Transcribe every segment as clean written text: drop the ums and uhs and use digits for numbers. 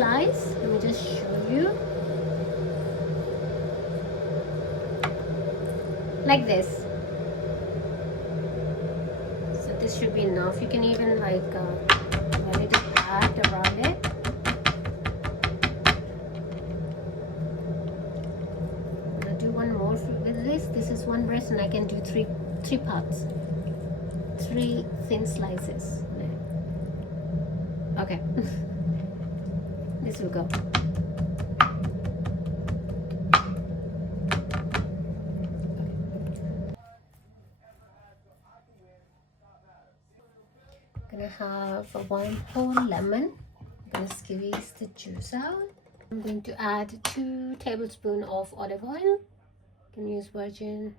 slice. Let me just show you. Like this. So this should be enough. You can even like a little pat around it. I'm gonna do one more with this. This is one breast, and I can do three parts, 3 thin slices. Okay. This will go. Gonna have one whole lemon. I'm gonna squeeze the juice out. I'm going to add 2 tablespoons of olive oil. You can use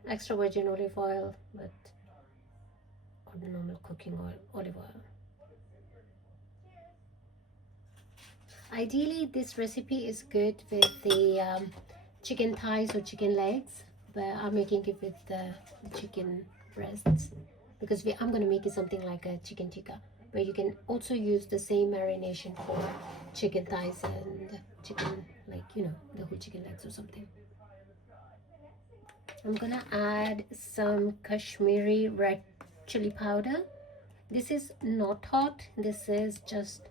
extra virgin olive oil, but or the normal cooking oil, olive oil. Ideally, this recipe is good with the chicken thighs or chicken legs, but I'm making it with the chicken breasts because I'm going to make it something like a chicken tikka, but you can also use the same marination for chicken thighs and chicken, like, you know, the whole chicken legs or something. I'm gonna add some Kashmiri red chili powder. This is not hot. This is just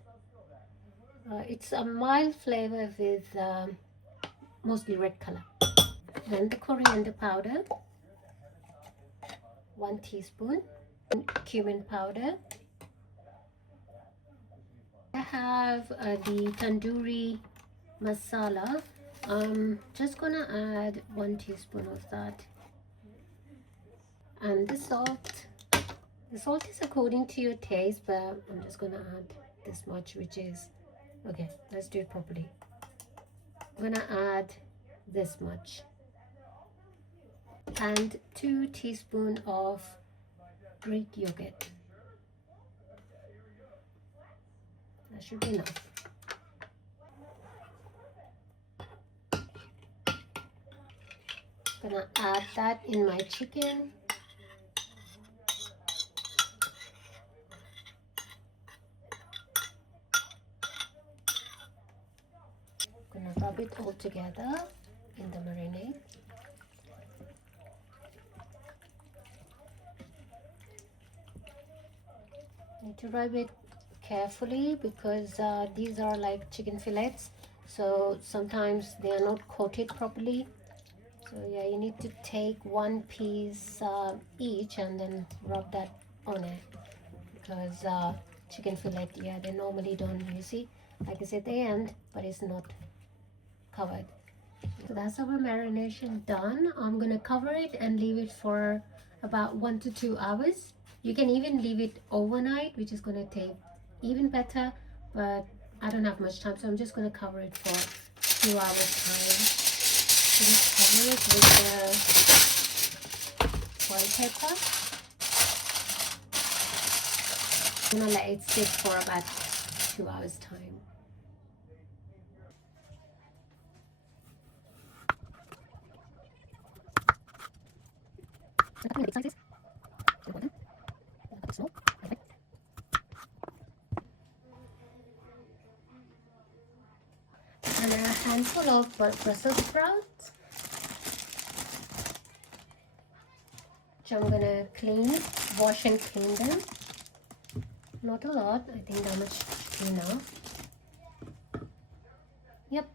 it's a mild flavor with mostly red color. Then the coriander powder, 1 teaspoon, cumin powder. I have the tandoori masala. I'm just gonna add 1 teaspoon of that. And the salt. The salt is according to your taste, but I'm just gonna add this much, which is okay. Let's do it properly. I'm gonna add this much and 2 teaspoons of Greek yogurt. That should be enough. Gonna add that in my chicken. Gonna rub it all together in the marinade. Need to rub it carefully because these are like chicken fillets, so sometimes they are not coated properly. So yeah, you need to take 1 piece each and then rub that on it because chicken fillet, yeah, they normally don't, you see, like it's at the end, but it's not covered. So that's our marination done. I'm gonna cover it and leave it for about 1 to 2 hours. You can even leave it overnight, which is gonna taste even better, but I don't have much time, so I'm just gonna cover it for 2 hours time. So just cover it with the foil paper. I'm gonna let it sit for about 2 hours time. And a handful of Brussels sprouts, which I'm gonna wash and clean them. Not a lot, I think that much should be enough. Yep.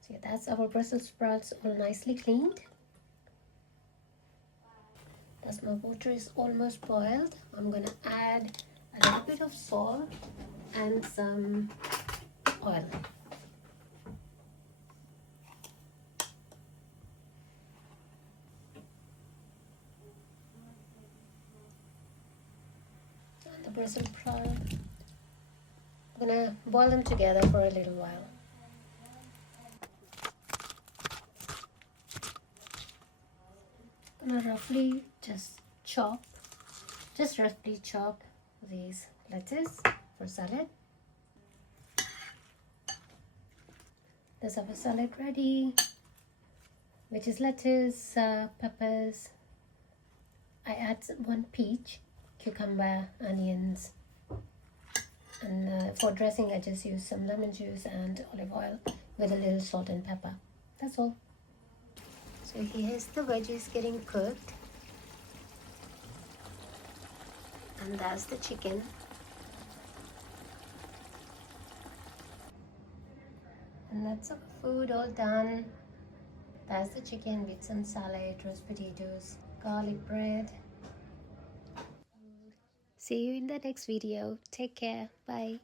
So yeah, that's our Brussels sprouts all nicely cleaned. As my water is almost boiled, I'm gonna add a little bit of salt and some oil. And the Brussels sprouts, I'm gonna boil them together for a little while. I'm gonna roughly just roughly chop these lettuce for salad. There's our salad ready, which is lettuce, peppers. I add one peach, cucumber, onions, and for dressing I just use some lemon juice and olive oil with a little salt and pepper. That's all. So here's the veggies getting cooked, and that's the chicken. And that's our food all done. That's the chicken with some salad, roast potatoes, garlic bread. See you in the next video. Take care. Bye.